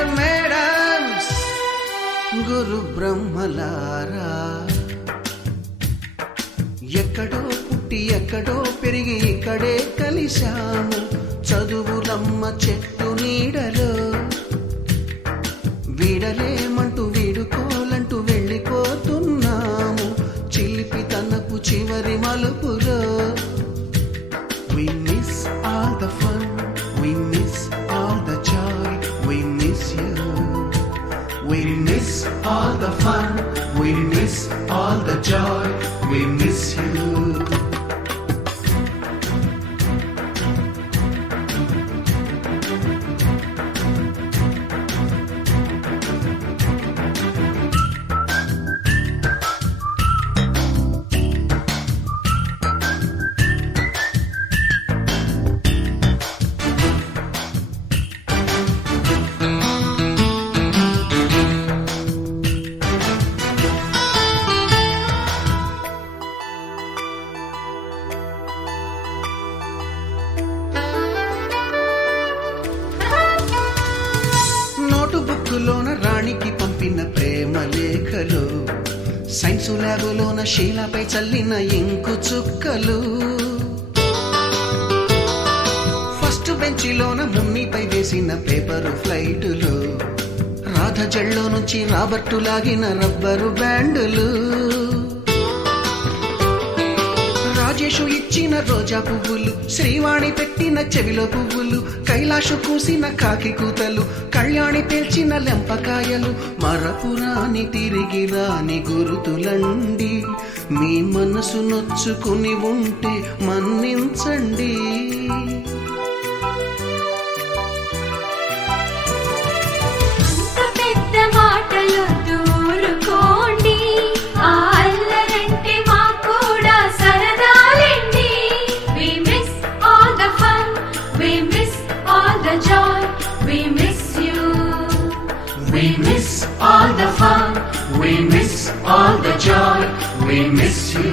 Dear madams, గురు బ్రహ్మలారా, ఎక్కడో పుట్టి ఎక్కడో పెరిగి ఇక్కడే కలిశాము చదువులమ్మ చెట్టు నీడలో. వీడలేమంటూ వీడుకోలంటూ వెళ్ళిపోతున్నాము చిలిపి తనపు చివరి మలుపులో. We miss all the fun, we miss all the joy, we miss you. We miss all the fun, we miss all the joy, we miss you. బుక్కులోన రాణికి పంపిన ప్రేమ లేఖలు, సైన్సు ల్యాబులోన శీలాపై చల్లిన ఇంకు చుక్కలు, ఫస్ట్ బెంచిలోన మున్నిపై వేసిన పేపరు ఫ్లైటులు, రాధ జల్లో నుంచి రాబర్టు లాగిన rubber బ్యాండులు, Rajesh ఇచ్చిన రోజా పువ్వులు, శ్రీవాణి పెట్టిన చెవిలో పువ్వులు, కైలాషు కూసిన కాకి కూతలు, కళ్యాణి పేల్చిన లెంపకాయలు, మరపురాని తిరిగి రాని గురుతులండి. మీ మనసు నొచ్చుకుని ఉంటే మన్నించండి. We miss all the fun, we miss all the joy, we miss you.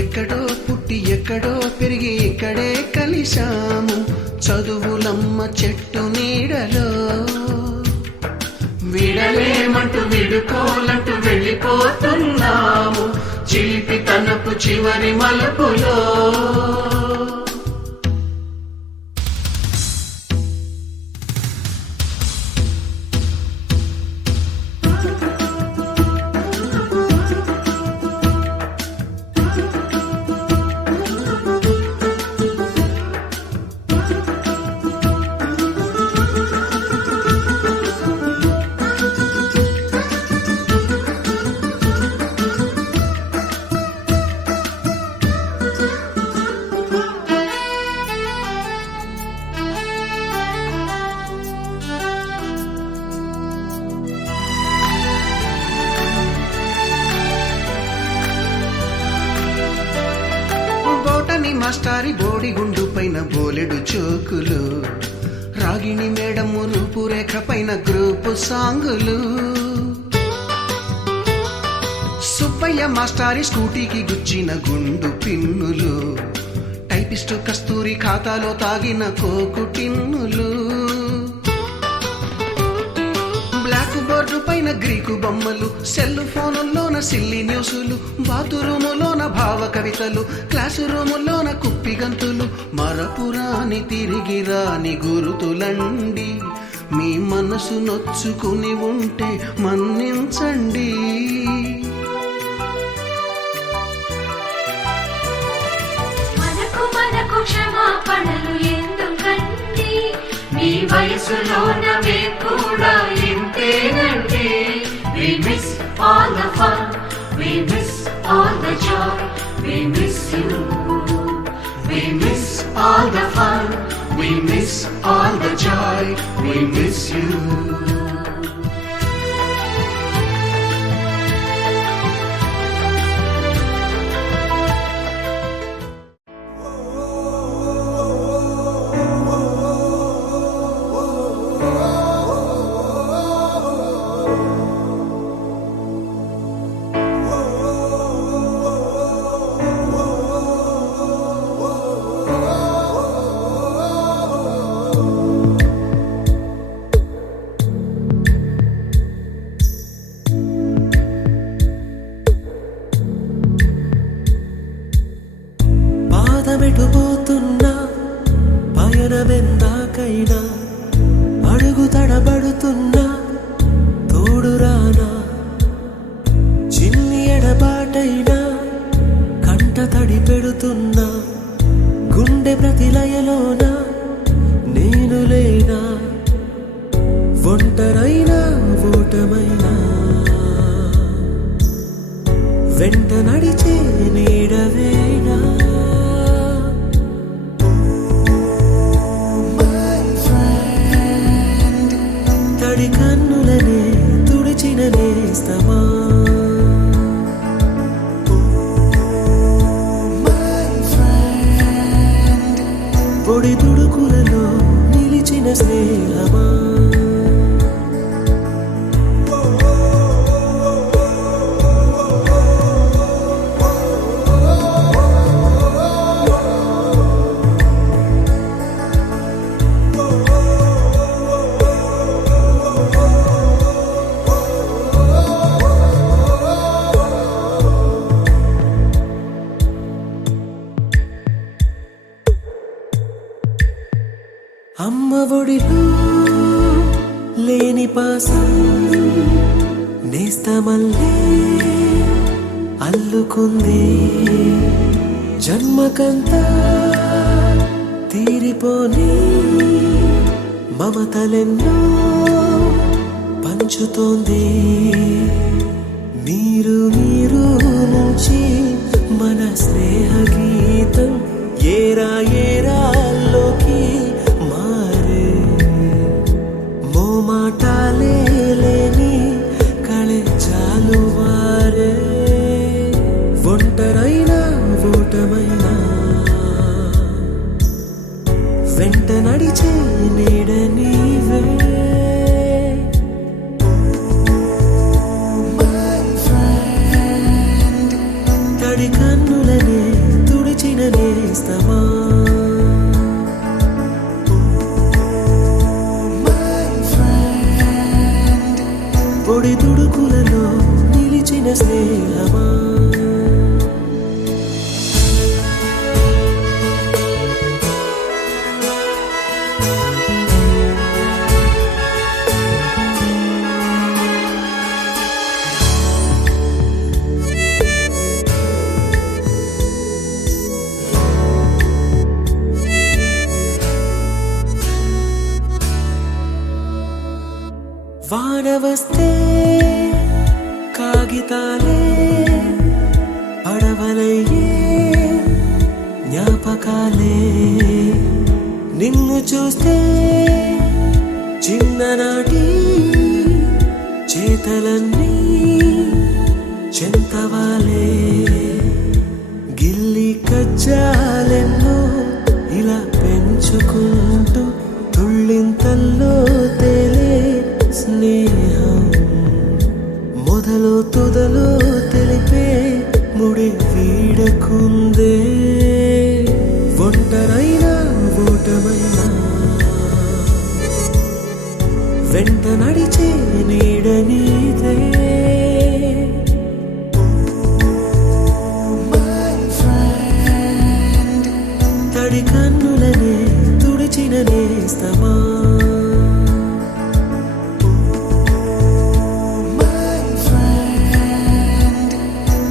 ఎక్కడో పుట్టి ఎక్కడో పెరిగి ఇక్కడే కలిశాము చదువులమ్మ చెట్టు నీడలో. వీడలేమంటూ విడుకోలంటూ వెళ్ళిపోతున్నాము చిలిపి తనపు చివరి మలుపులో. మాస్టారి బోడిగుండు పైన బోలెడు చోకులు, రాగిణి మేడము రూపురేఖ పైన గ్రూపు సాంగులు, సుబ్బయ్య మాస్టారి స్కూటీకి గుచ్చిన గుండు పిన్నులు, టైపిస్టు కస్తూరి ఖాతాలో తాగిన కోకు టిన్నులు, బ్లాక్ బోర్డు పైన గ్రీకు బొమ్మలు, సెల్ ఫోనుల్లోన సిల్లి న్యూసులు, బాతురూములోన భావ కవితలు, క్లాసు రూములోన కుప్పి గంతులు, మరపురాని తిరిగి రాని గురుతులండి. మీ మనసు నొచ్చుకుని ఉంటే మన్నించండి. మనకు క్షమాపణలు ఎందుకండి, మీ వయసులోన మేము కూడా ఇంతేనండి. We miss all the fun, we miss all the joy, we miss you. We miss all the fun, we miss all the joy, we miss you. పదమెటుపోతున్నా పయనమెందాకైనా అడుగు తడబడుతున్నా తోడురానా చిన్ని ఎడబాటైనా కంట తడి పెడుతున్నా గుండె ప్రతిలయలోన నేను లేనా ఒంటరైనా ఓటమైనా వెంట నడిచే నీడవేనా తడి కన్నులనే తుడిచిన నేస్తమా పొడి తుడుకులలో నిలిచిన స్నేహమా అమ్మ ఒడిలో లేని పాసం నేస్తమల్లే అల్లుకుంది జన్మకంతా తీరిపోని మమతలెన్నో పంచుతోంది మీరు నుంచి మన స్నేహ గీతం ఏరా ఏరాల్లోకి మాటాలే లేని కళే చాలు వారే ఒంటరైనా ఓటమైనా వెంట నడిచే నీడ నీవే తడి కన్నులనే తుడిచిన నేస్తమా పొడి తుడుకులలో నిలిచిన స్నేహమా వాన వస్తే కాగితాలే పడవలయ్యే జ్ఞాపకాలే నిన్ను చూస్తే చిన్ననాటి చేతలన్నీ చెంతవాలే గిల్లి కజ్జాలెన్నో ఇలా పెంచుకుంటూ తుళ్ళింతల్లో తేలే స్నేహం మొదలు తుదలు తెలిపే ముడి వీడకుందే ఒంటరైనా ఓటమైనా వెంట నడిచే నీడ నీదే తడి కన్నులనే తుడిచిన నేస్తమా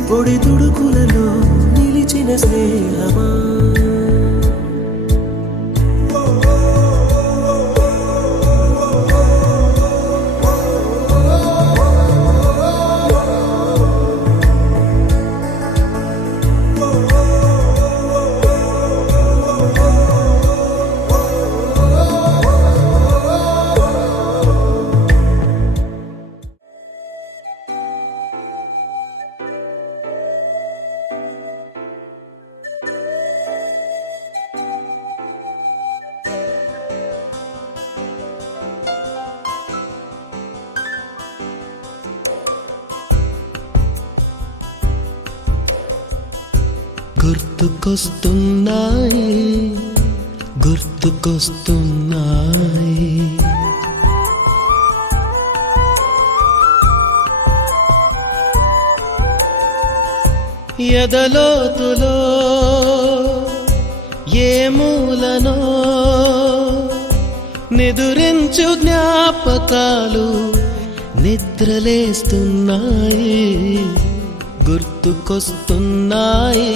పొడి తుడుకులలో నిలిచిన స్నేహమా గుర్తుకొస్తున్నాయి గుర్తుకొస్తున్నాయి ఎదలోతులో ఏ మూలనో నిదురించు జ్ఞాపకాలు నిద్రలేస్తున్నాయి, గుర్తుకొస్తున్నాయి,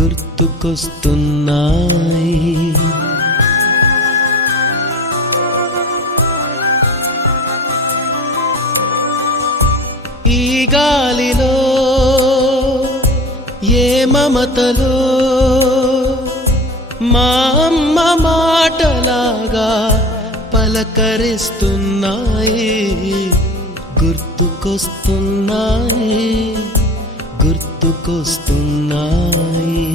గుర్తుకొస్తున్నాయి. ఈ గాలిలో ఏ మమతలో మా అమ్మ మాటలాగా పలకరిస్తున్నాయి, గుర్తుకొస్తున్నాయి, గుర్తుకొస్తున్నాయి.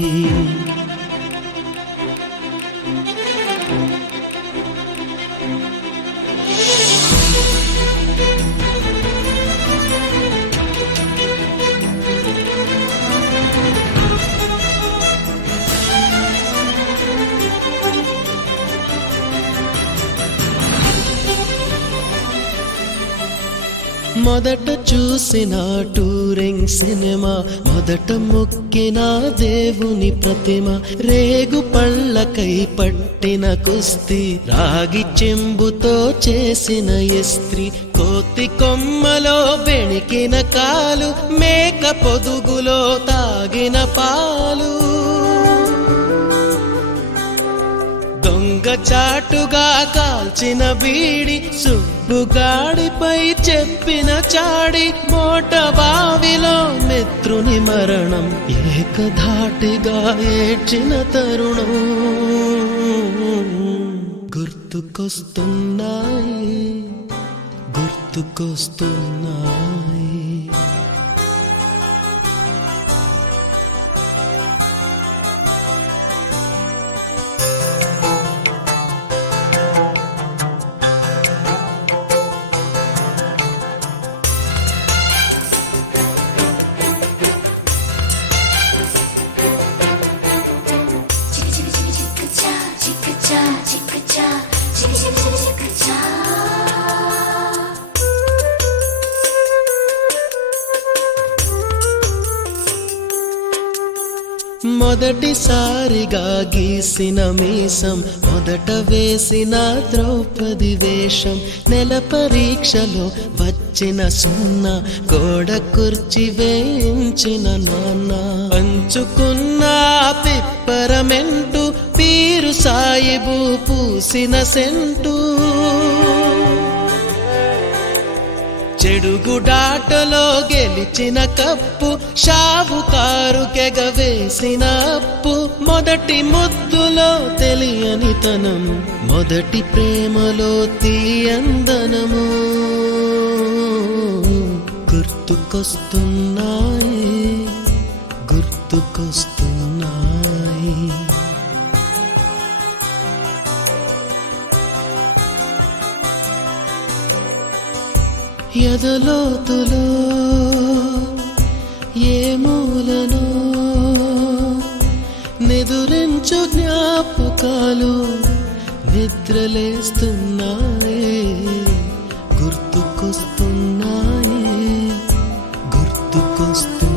మొదట చూసిన టూరింగ్ సినిమా, మొదట మొక్కిన దేవుని ప్రతిమ, రేగు పళ్ళకై పట్టిన కుస్తీ, రాగి చెంబుతో చేసిన ఇస్త్రీ, కోతి కొమ్మలో బెణికిన కాలు, మేక పొదుగులో తాగిన పాలు, దొంగ చాటుగా కాల్చిన బీడి, సుబ్బుగాడిపై చెప్పిన చాడి, మోట బావిలో మిత్రుని మరణం, ఏకధాటిగా ఏడ్చిన తరుణం, గుర్తుకొస్తున్నాయి, గుర్తుకొస్తున్నాయి. మొదటిసారిగా గీసిన మీసం, మొదట వేసిన ద్రౌపది వేషం, నెల పరీక్షలో వచ్చిన సున్నా, గోడ కుర్చీ వేయించిన నాన్న, పంచుకున్న పిప్పరమెంటు, పీరు సాయిబు పూసిన సెంటు, చెడుగుడాటలో గెలిచిన కప్పు, షావుకారుకెగ వేసిన అప్పు, మొదటి ముద్దులో తెలియనితనం, మొదటి ప్రేమలో తీయందనము, గుర్తుకొస్తున్నాయి, గుర్తుకొస్తున్నాయి. ఎదలోతులో ఏ మూలనో నిదురించు జ్ఞాపకాలు నిద్రలేస్తున్నాయి, గుర్తుకొస్తున్నాయి, గుర్తుకొస్తున్నాయి.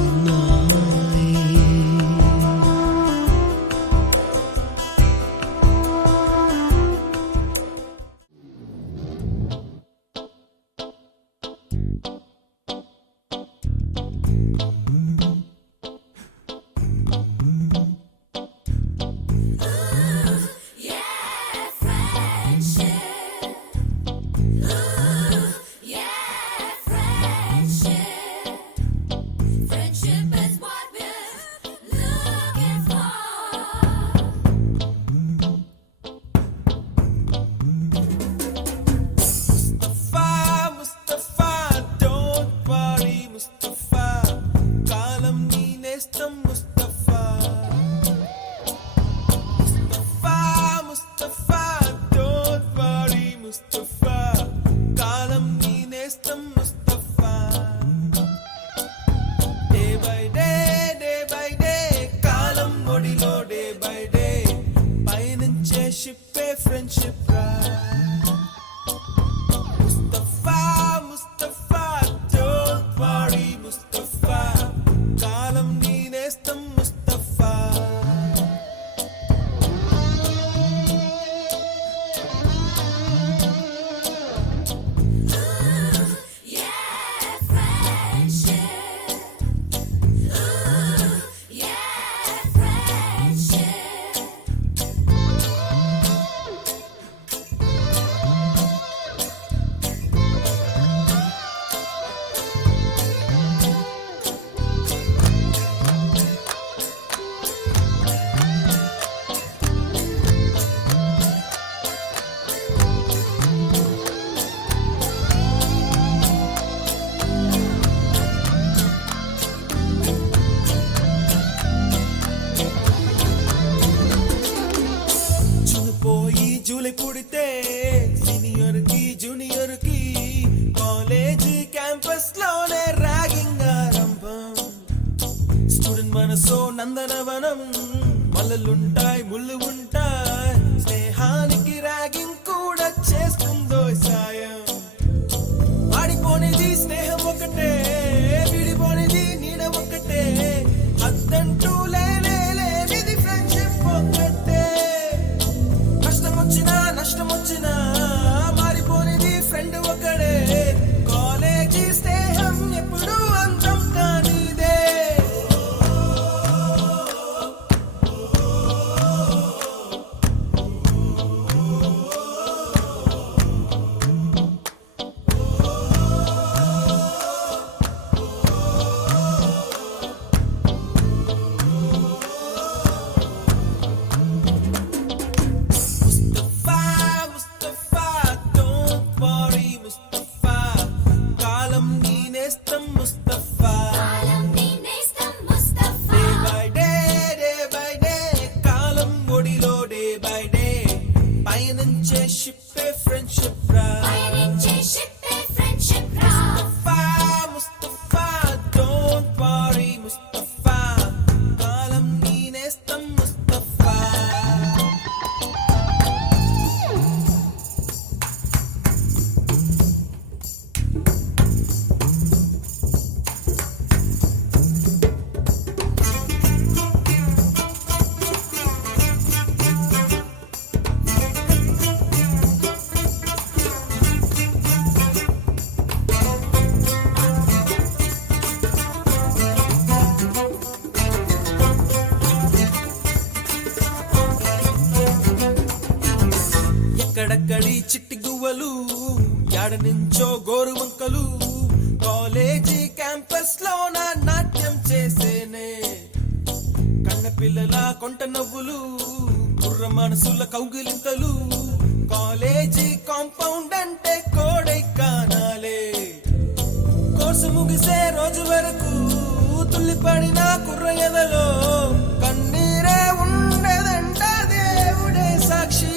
నందనవనం మల్లలుంటాయి ముళ్ళు ఉంటాయి స్నేహానికి ర్యాగింగ్ కూడా చేస్తుందో సాయం వాడిపోనిది స్నేహం ఒకటే విడిపోనిది నీడ ఒకటే అద్దంటూ లేనిది ఫ్రెండ్షిప్ ఒకటే కష్టం వచ్చినా నష్టం వచ్చినా మారిపోనిది ఫ్రెండ్ ఒకడే కాలేజీ స్నేహం ఎప్పుడు అంతం కానిదే ఎక్కడక్కడి చిట్టి గువ్వలు యాడ నుంచో గోరు వంకలు కాలేజీ క్యాంపస్ లో నా నాట్యం చేసేనే కన్న పిల్లల కొంట నవ్వులు కుర్ర మనసుల కౌగిలింతలు కాలేజీ కాంపౌండ్ అంటే కోడై కానాలే కోర్సు ముగిసే రోజు వరకు తుల్లిపడిన కుర్ర ఎదలో కన్నీరే ఉండదంట దేవుడే సాక్షి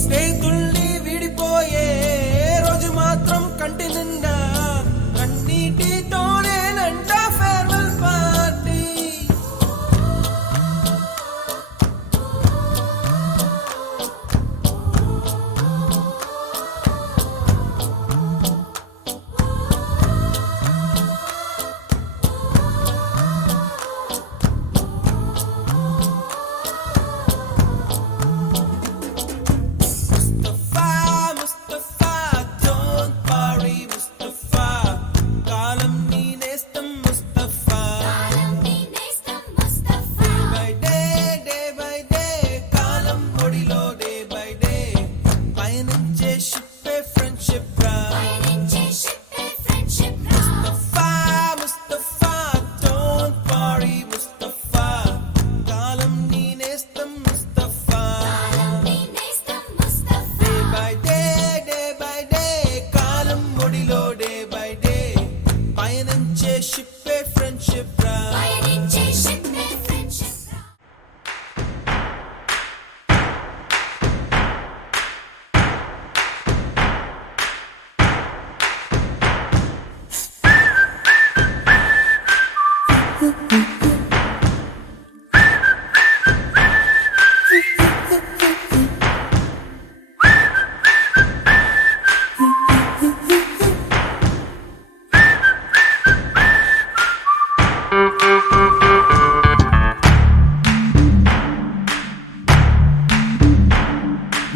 స్నేహితుల్ని విడిపోయే రోజు మాత్రం కంటి నిండా కన్నీటితోనేనంట ఫేర్వెల్ పార్టీ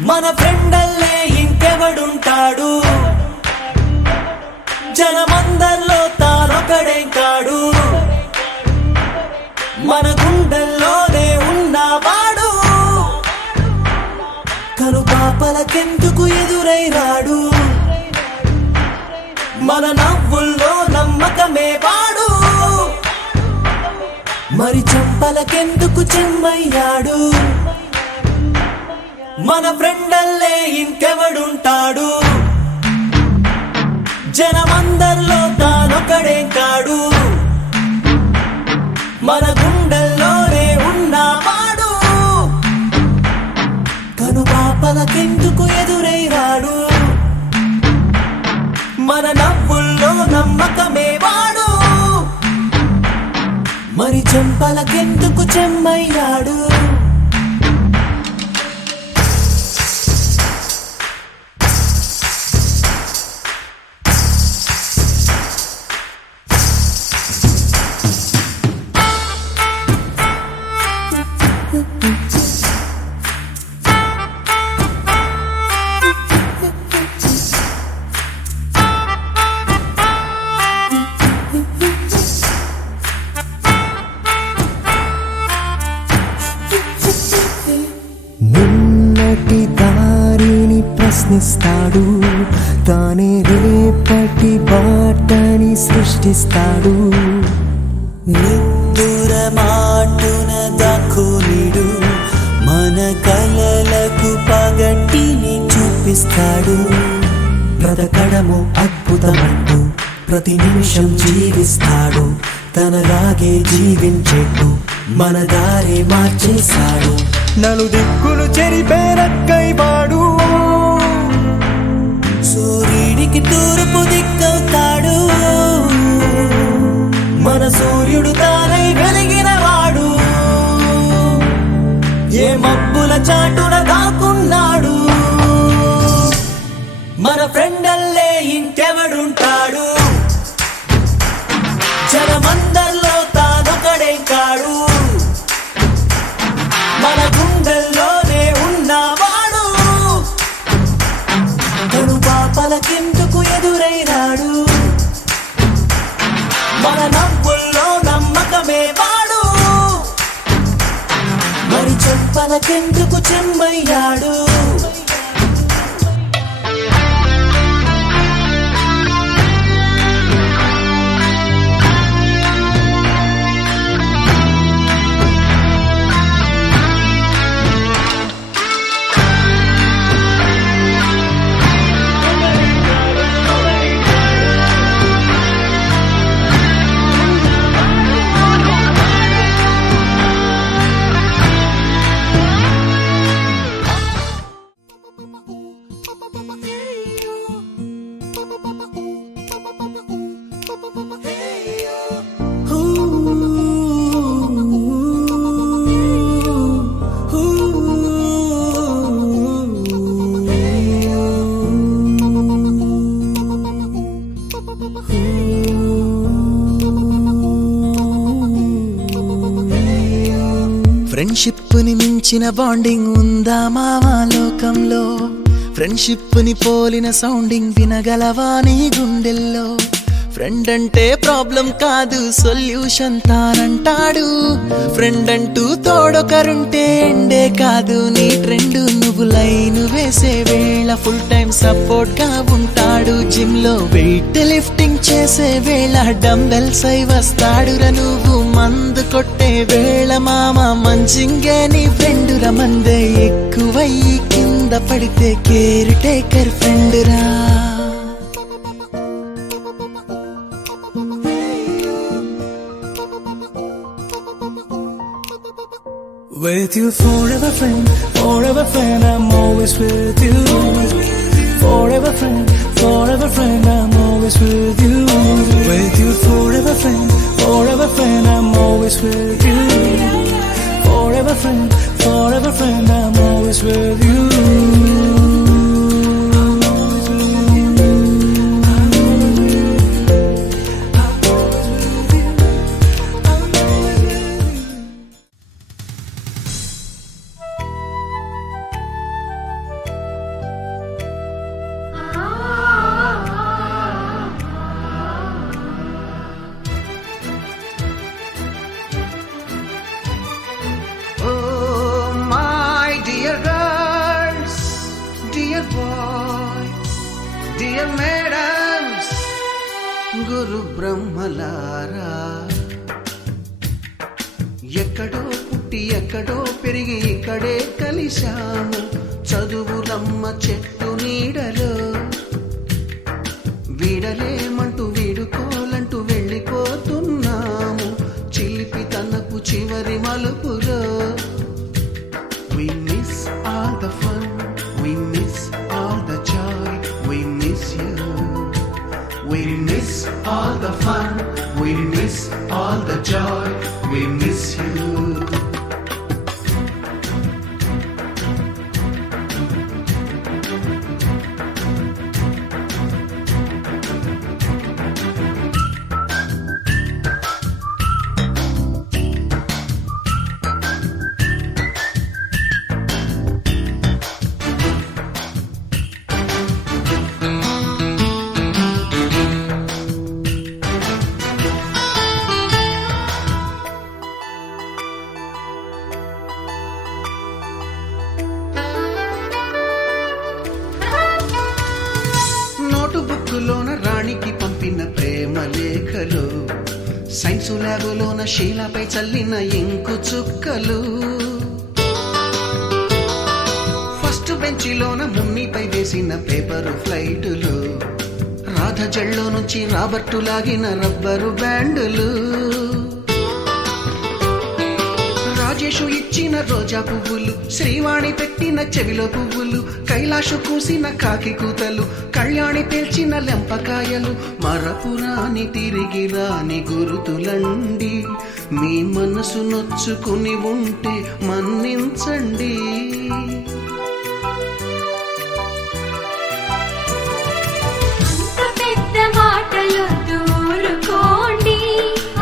మన ఫ్రెండల్లే ఇంకెవడుంటాడు జనమందరిలో తానొకడే కాడు మన గుండెల్లోనే ఉన్నవాడు కను పాపలకెందుకు ఎదురై రాడు మన నవ్వుల్లో నమ్మకమే వాడు మరి చంపలకెందుకు చెమ్మయ్యాడు మన ఫ్రెండల్లే ఇంకెవడుంటాడు జనమందరిలో తానొకడే కాడు మన గుండెల్లోనే ఉన్నవాడు కను పాపలకెందుకు ఎదురై రాడు మన నవ్వుల్లో నమ్మకమే వాడు మరి చెంపలకెందుకు చెమ్మయ్యాడు నిన్నటి దారిని ప్రశ్నిస్తాడు తానే రేపటి బాటని సృష్టిస్తాడు నిద్దుర మాటున దక్కునిడు మన కలలకు పగటిని చూపిస్తాడు బ్రతకడము అద్భుతమంటూ ప్రతి నిమిషం జీవిస్తాడు తనలాగే జీవించేట్టు మన దారి మార్చేశాడు నలుదిక్కులు చెరిపేరక్కైవాడు సూర్యుడికి తూర్పు దిక్కవుతాడు మన సూర్యుడు తానై వెలిగినవాడు ఏ మబ్బుల చాటున దాక్కున్నాడు మన ఫ్రెండల్లే ఇంకెవడుంటాడు జనమందరిలో తానొకడే కాడు మన గుండెల్లోనే ఉన్నవాడు తను పాపలకెందుకు ఎదురైనాడు మన నవ్వుల్లో నమ్మకమే వాడు మరి చెంపలకెందుకు చెమ్మయ్యాడు ఫ్రెండ్షిప్ ని మించిన బాండింగ్ ఉందా మావా లోకంలో ఫ్రెండ్షిప్ ని పోలిన సౌండింగ్ వినగలవా నీ గుండెల్లో ఫ్రెండ్ అంటే ప్రాబ్లం కాదు సొల్యూషన్ తానంటాడు ఫ్రెండ్ అంటూ తోడొకరుంటే ఎండే కాదు నీ ట్రెండ్ నువ్వు లైన్ వేసే వేళ ఫుల్ టైం సపోర్ట్ గా ఉంటాడు జిమ్ లో వెయిట్ లిఫ్టింగ్ చేసే వేళ డంబెల్స్ అయి వస్తాడురా నువ్వు మందు కొట్టే వేళ మామ మంచింగే నీ ఫ్రెండ్ రా మందే ఎక్కువయ్యి కింద పడితే కేర్ టేకర్ ఫ్రెండ్ రా With you forever friend, I'm always with you. Forever friend, I'm always with you. With you forever friend, I'm always with you. Forever friend, I'm always with you. Dear madams, గురు బ్రహ్మలారా ఎక్కడో పుట్టి ఎక్కడో పెరిగి ఇక్కడే కలిశాము చదువులమ్మ చెట్టు నీడలో వీడలేమంటూ వీడుకోలంటూ వెళ్ళిపోతున్నాము చిలిపి తనకు చివరి మలుపులో We miss all the fun, we miss all the joy, we miss you. We miss all the fun, we miss all the joy, we miss ప్రేమ లేఖలు, సైన్సు ల్యాబులోన శీలపై చల్లిన ఇంకు చుక్కలు, ఫస్ట్ బెంచిలోన మున్నిపై వేసిన పేపరు ఫ్లైటులు, రాధ జల్లో నుంచి రాబర్టు లాగిన రబ్బరు బ్యాండులు, రాజేషు ఇచ్చిన రోజా పువ్వులు, శ్రీవాణి పెట్టిన చెవిలో పువ్వులు, కైలాషు కూసిన కాకి కూతలు, కళ్యాణి పేల్చిన లెంపకాయలు, మరపురాని తిరిగి రాని గురుతులండి. మీ మనసు నొచ్చుకుని ఉంటే మన్నించండి. మాటలొద్దు ఊరుకోండి,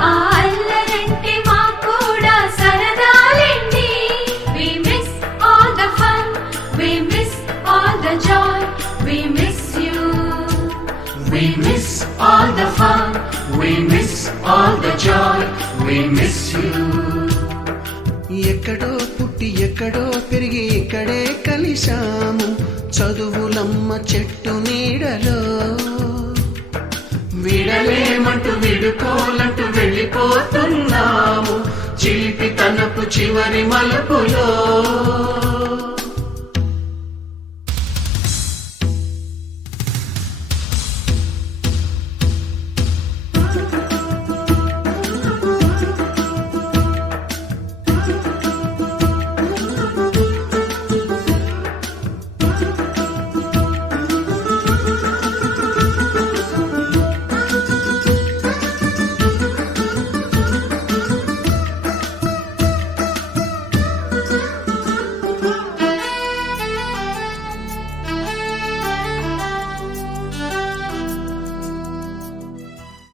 ఆ అల్లరంటే మాకు కూడా సరదాలండి. We miss all the fun, we miss all the joy, we miss you. We miss all the fun, we miss all the joy, we miss you. ఎక్కడో పుట్టి ఎక్కడో పెరిగి ఇక్కడే కలిశాము, చదువులమ్మ చెట్టు నీడలో. విడలేమంటూ విడుకోలంటూ వెళ్ళిపోతున్నాము, చిలిపి తనపు చివరి మలుపులో.